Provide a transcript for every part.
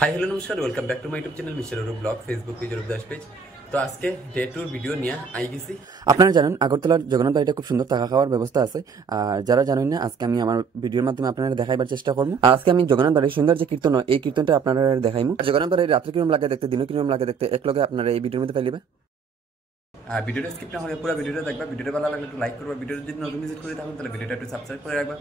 हाय hello नमस्कार welcome back to my YouTube channel mister Arup blog Facebook page Arup Das page. तो आज के डे टूर भिडियो निয়ে আই গেছি। আপনারা জানেন আগরতলার জগন্নাথ বাড়িতে খুব সুন্দর থাকা খাওয়ার ব্যবস্থা আছে, আর যারা জানেন না আজকে আমি আমার ভিডিওর মাধ্যমে আপনাদের দেখাইবার চেষ্টা করব। আজকে আমি জগন্নাথ বাড়ির সুন্দর যে কীর্তন এই কীর্তনটা আপনাদের দেখাইমু। জগন্নাথ বাড়ির রাত্রে কিরকম লাগে দেখতে, দিনে কিরকম লাগে দেখতে একলগে আপনারা এই ভিডিওর মধ্যে পাইলিবা। আর ভিডিওটা স্কিপ না করে পুরো ভিডিওটা দেখবা। ভিডিওটা ভালো লাগলে একটু লাইক করবা, ভিডিওটা যদি নতুন ভিজিট করে থাকুন তাহলে ভিডিওটা একটু সাবস্ক্রাইব করে রাখবা,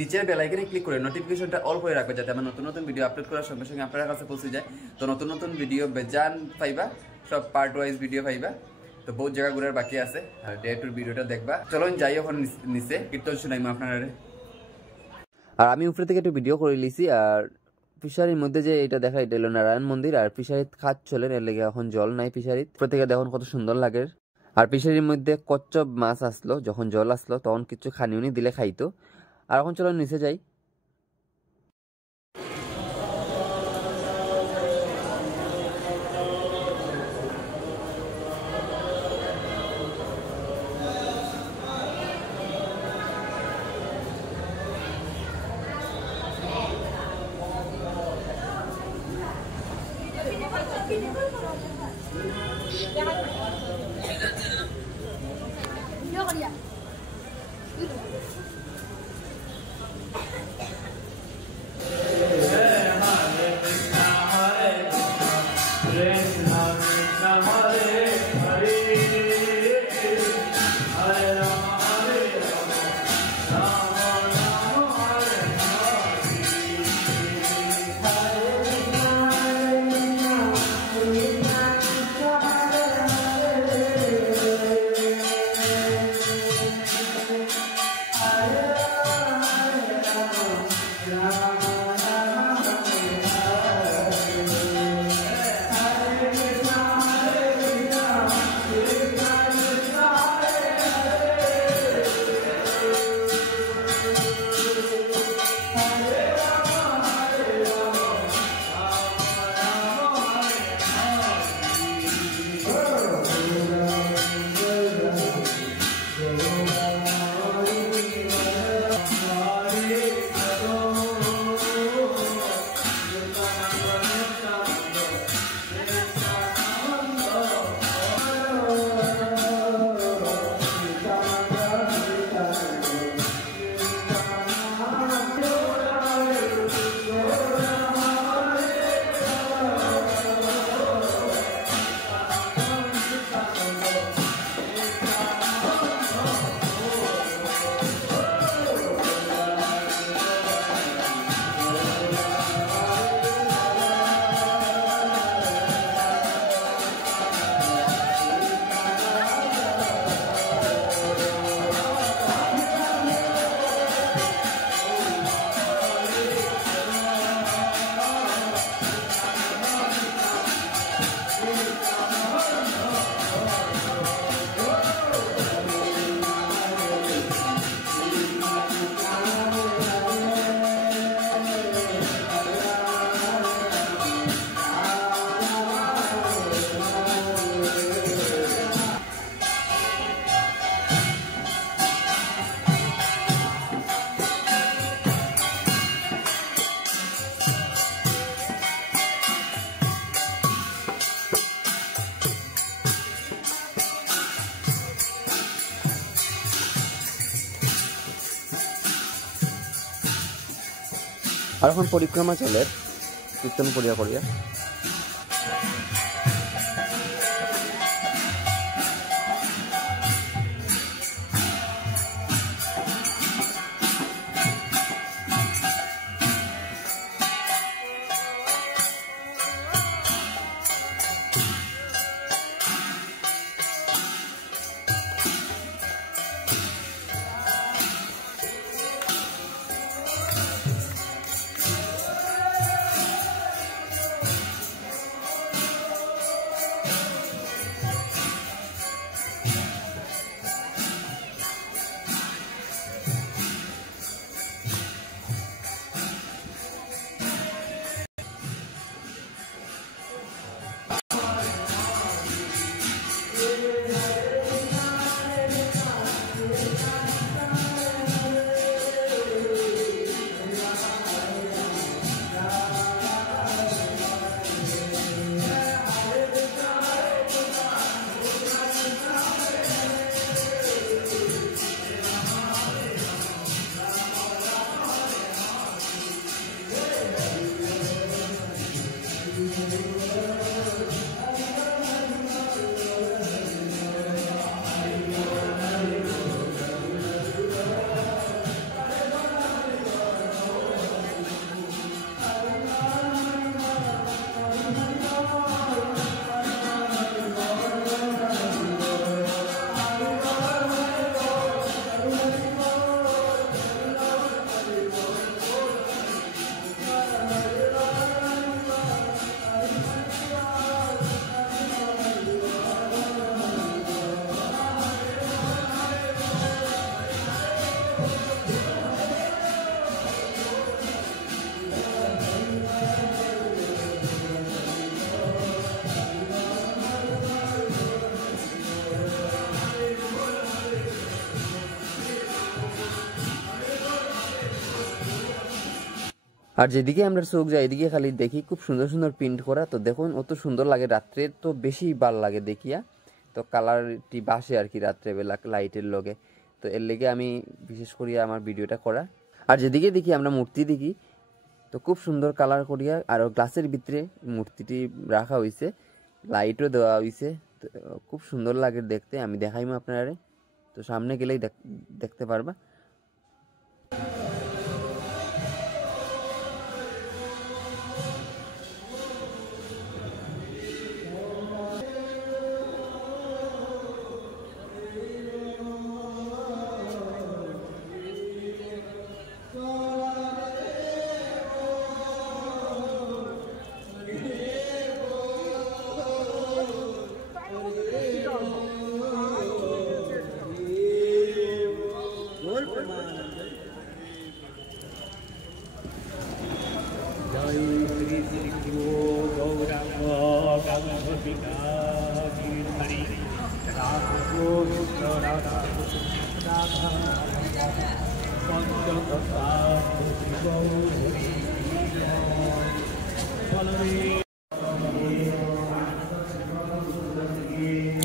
নিচের বেল আইকনে ক্লিক করে নোটিফিকেশনটা অল করে রাখবা যাতে আমার নতুন নতুন ভিডিও আপলোড করার সঙ্গে সঙ্গে আপনার কাছে পৌঁছে যায়। তো নতুন নতুন ভিডিও বেজান পাইবা, সব পার্ট ওয়াইজ ভিডিও পাইবা। তো বহুত জায়গা ঘুরার বাকি আছে, আর ডে টুর ভিডিওটা দেখবা। চলুন যাই এখন নিচে কীর্তন শুনাইমু আপনারা। আর আমি উপরে থেকে একটু ভিডিও করে লিছি। আর ফিশারির মধ্যে যে এটা দেখা, এটা হলো নারায়ণ মন্দির। আর ফিশারিত খাত চলে, এর লেগে এখন জল নাই ফিশারিত। উপরে থেকে দেখুন কত সুন্দর লাগে। আর ফিশারির মধ্যে কচ্ছপ মাছ আসলো, যখন জল আসলো তখন কিছু খানিউনি দিলে খাইতো। আর এখন চলো নিচে যাই। আর এখন পরিক্রমা চলে কীর্তন করিয়া করিয়া। আর যেদিকে আমরা চোখ যাই এদিকে খালি দেখি খুব সুন্দর সুন্দর প্রিন্ট করা। তো দেখুন অত সুন্দর লাগে, রাত্রে তো বেশি ভালো লাগে দেখিয়া। তো কালারটি বাসে আর কি রাত্রেবেলা লাইটের লগে। তো এর লেগে আমি বিশেষ করিয়া আমার ভিডিওটা করা। আর যেদিকে দেখি আমরা মূর্তি দেখি তো খুব সুন্দর কালার করিয়া, আর গ্লাসের ভিতরে মূর্তিটি রাখা হয়েছে, লাইটও দেওয়া হয়েছে। তো খুব সুন্দর লাগে দেখতে, আমি দেখাইমো আপনারা। তো সামনে গেলেই দেখতে পারবা।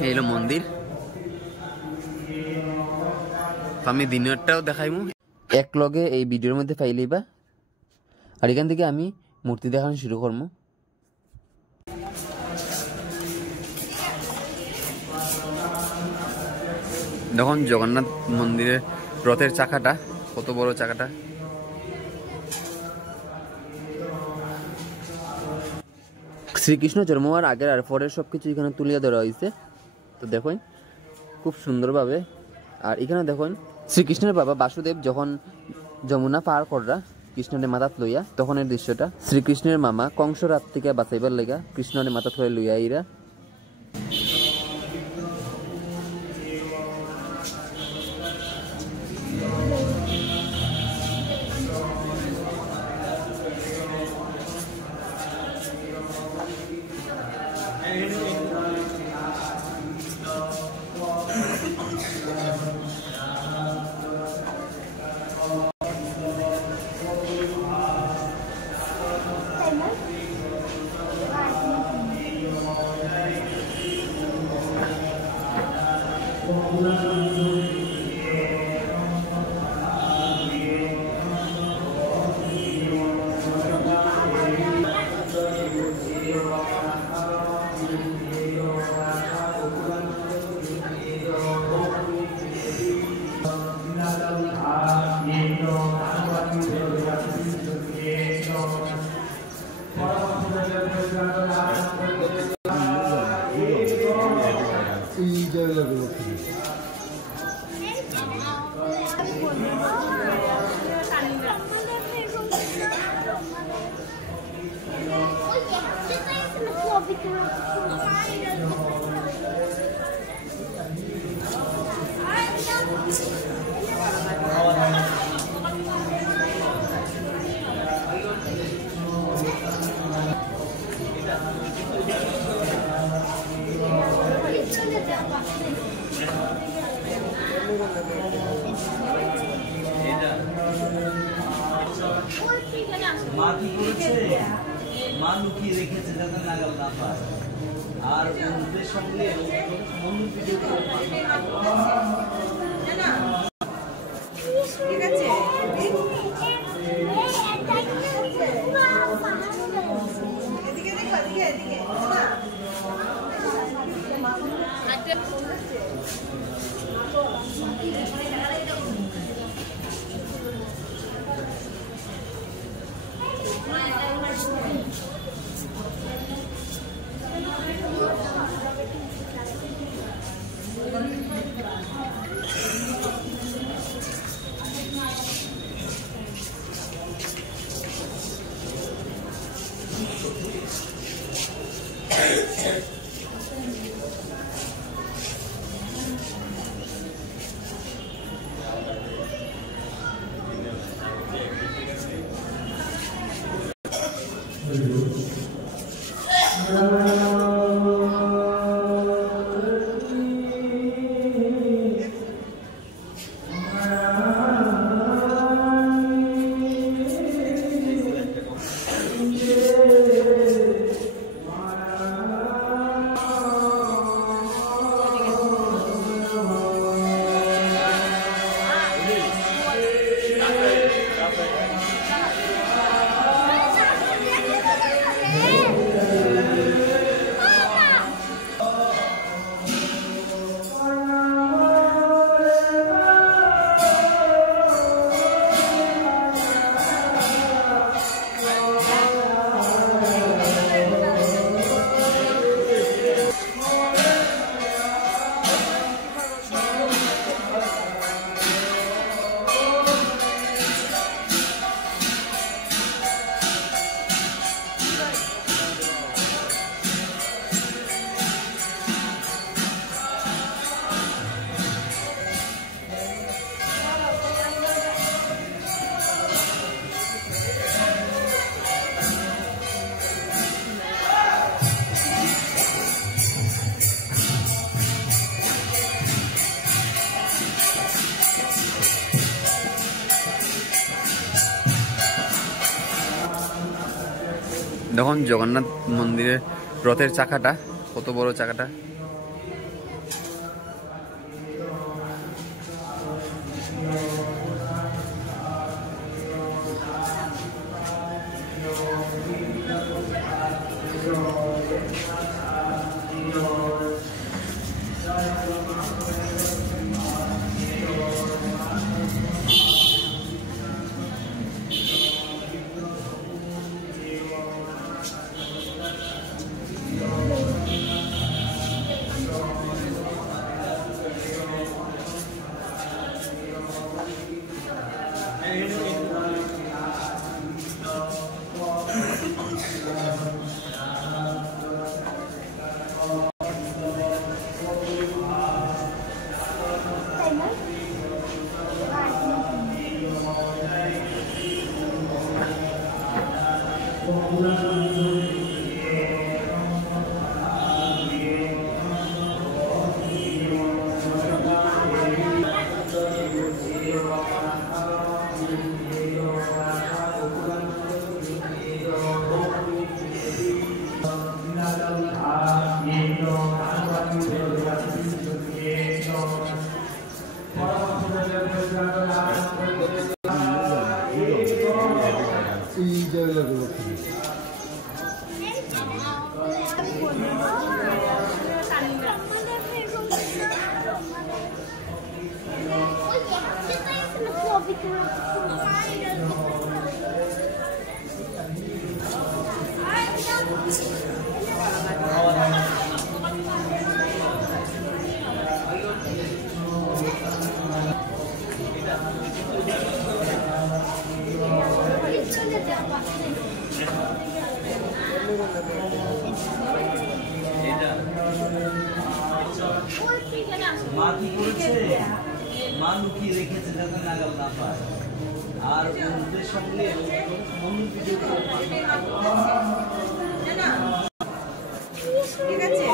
এই হলো মন্দির। তো আমি দিনেরটাও দেখাইমু এক লগে এই ভিডিওর মধ্যে পাইলেইবা। আর এখান থেকে আমি মূর্তি দেখানো শুরু করবো। দেখুন জগন্নাথ মন্দিরের রথের চাকাটা, কত বড় চাকাটা। শ্রীকৃষ্ণ জন্ম হওয়ার আগের আর পরের সবকিছু এখানে তুলিয়া ধরা হয়েছে। তো দেখুন খুব সুন্দরভাবে। আর এখানে দেখুন শ্রীকৃষ্ণের বাবা বাসুদেব যখন যমুনা পার করা কৃষ্ণের মাথাত লইয়া, তখনের দৃশ্যটা। শ্রীকৃষ্ণের মামা কংস রাত থেকে বাঁচাইবার লেগা কৃষ্ণের মাথাত করে লইয়া ইরা। মা কি করেছে, মা লুকিয়ে রেখেছে যাতে নাগাল না পায়। আর ওদের সঙ্গে মন্দির ভিডিও ঠিক আছে। এদিকে দেখো, এদিকে এদিকে না দেখুন জগন্নাথ মন্দিরের রথের চাকাটা, কত বড় চাকাটা। মা কি করেছে? মা লুকিয়ে রেখেছে যাতে নাগাল না পায়। আর ওদের সঙ্গে ঠিক আছে।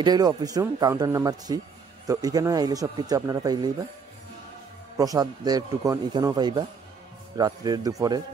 এটা হলো অফিস রুম, কাউন্টার নাম্বার 3। তো এখানেও আইলে সব কিছু আপনারা পাইলেইবা, প্রসাদের টুকন এখানেও পাইবা রাত্রের দুপুরের।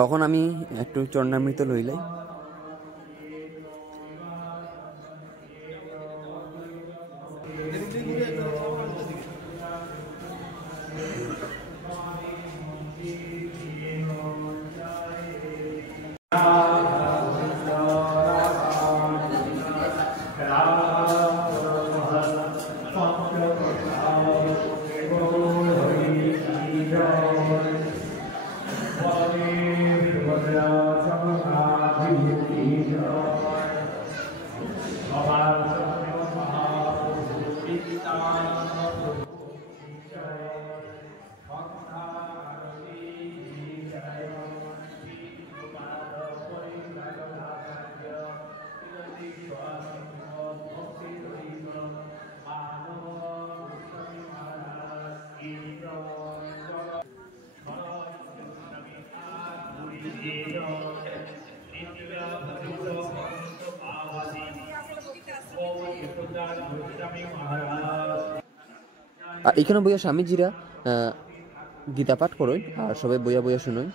এখন আমি একটু চরণামৃত লইলাই। Amen. আর এখানে বইয়া স্বামীজিরা গীতা পাঠ করেন আর সবাই বইয়া বইয়া শুনেন।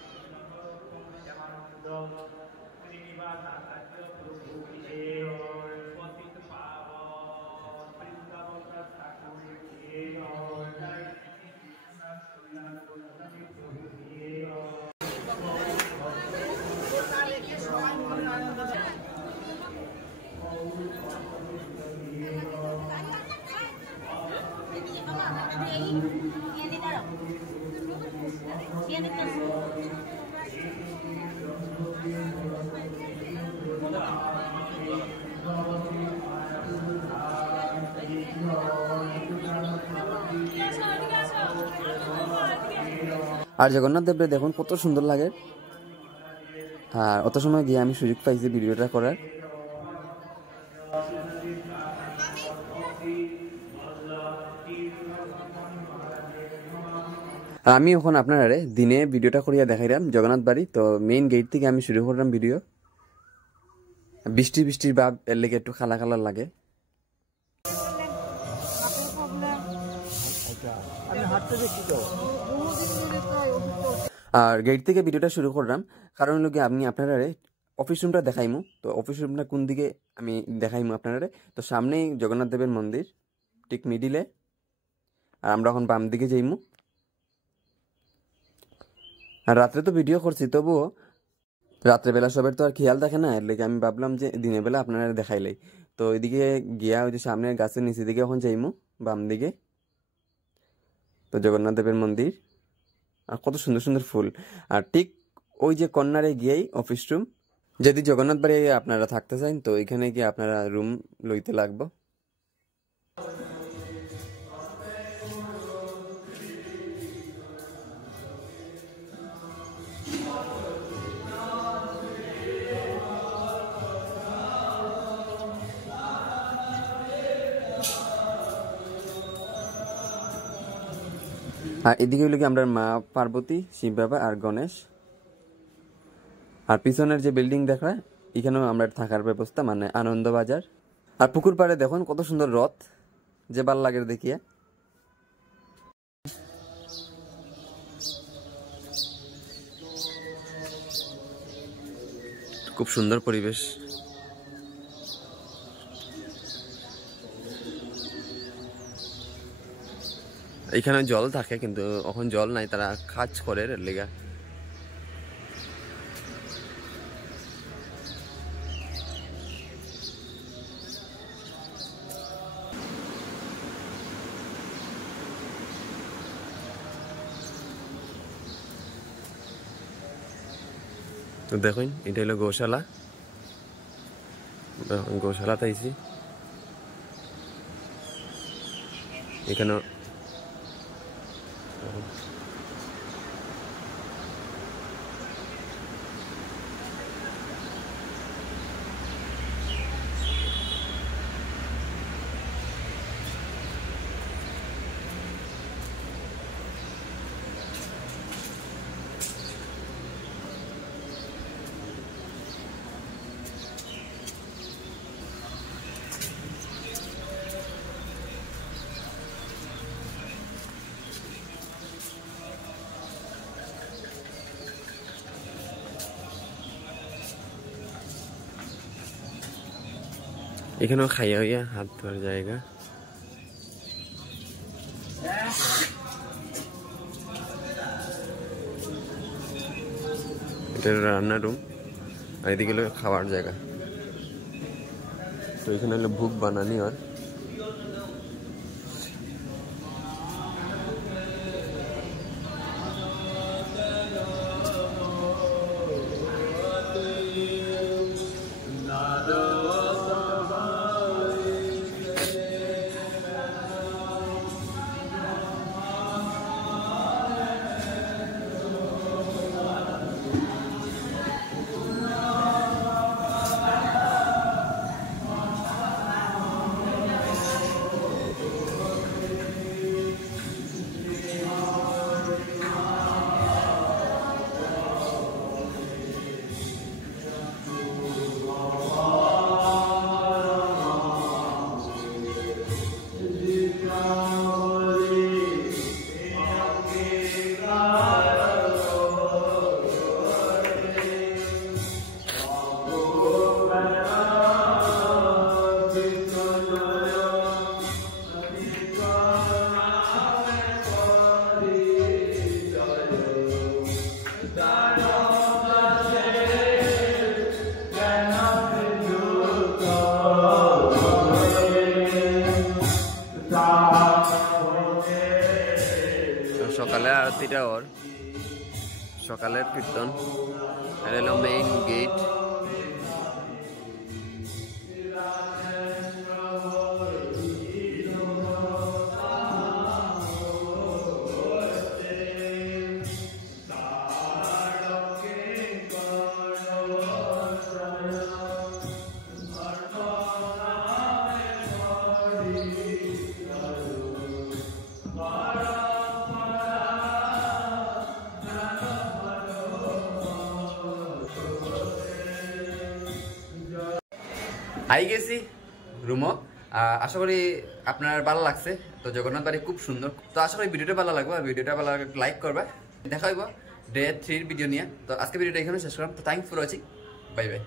আর জগন্নাথ দেবরে দেখুন কত সুন্দর লাগে। আর অত সময় গিয়ে আমি সুযোগ পাইছি ভিডিওটা করার। আমি এখন আপনারা দিনে ভিডিওটা করিয়া দেখাইলাম জগন্নাথ বাড়ি। তো মেইন গেট থেকে আমি শুরু করলাম ভিডিও। বৃষ্টির ভাব এর লেগে একটু খালা খালা লাগে। আর গেট থেকে ভিডিওটা শুরু করলাম কারণ হলো কি আমি আপনারা অফিস রুমটা দেখাইমু। তো অফিস রুমটা কোন দিকে আমি দেখাইমু আপনারা। তো সামনেই জগন্নাথ দেবের মন্দির ঠিক মিডিলে, আর আমরা এখন বাম দিকে যাইমু। আর রাত্রে তো ভিডিও করছি, তবুও রাত্রেবেলা সবের তো আর খেয়াল থাকে না, এর লেগে আমি ভাবলাম যে দিনের বেলা আপনারা দেখাইলেই। তো ওইদিকে গিয়া ওই যে সামনের গাছের নিচের দিকে এখন যাইমু বাম দিকে। তো জগন্নাথ দেবের মন্দির আর কত সুন্দর সুন্দর ফুল। আর ঠিক ওই যে কর্নারে গিয়েই অফিস রুম। যদি জগন্নাথ বাড়ি আপনারা থাকতে চান তো এখানে গিয়ে আপনারা রুম লইতে লাগবে। আর এদিকে হইল কি আমরা মা পার্বতী, শিব বাবা আর গণেশ। আর পিছনের যে বিল্ডিং দেখা এখানেও আমরা থাকার ব্যবস্থা, মানে আনন্দবাজার। আর পুকুর পাড়ে দেখুন কত সুন্দর রথ, যে ভাল লাগে দেখিয়ে। খুব সুন্দর পরিবেশ। এখানে জল থাকে কিন্তু এখন জল নাই, তারা কাজ করে লেগা। তো দেখুন এটা হলো গোশালা। গোশালাতে আইছি, এখানে এখানেও খাইয়া হইয়া হাত ধোয়ার জায়গা। এটা রান্নার রুম, আর এদিকে হলো খাওয়ার জায়গা। তো এখানে হলো ভোগ বানানি। আর শান্তি টাওয়ার, সকালের কীর্তন, আর হলো মেইন গেট। আই গেছি রুমও। আশা করি আপনার ভালো লাগছে। তো জগন্নাথ বাড়ি খুব সুন্দর। তো আশা করি ভিডিওটা ভালো লাগবে, আর ভিডিওটা ভালো লাগলে লাইক করবে। দেখা হইব ডে 3 ভিডিও নিয়ে। তো আজকে ভিডিওটা এখানে শেষ করলাম। তো thanks for watching, bye bye.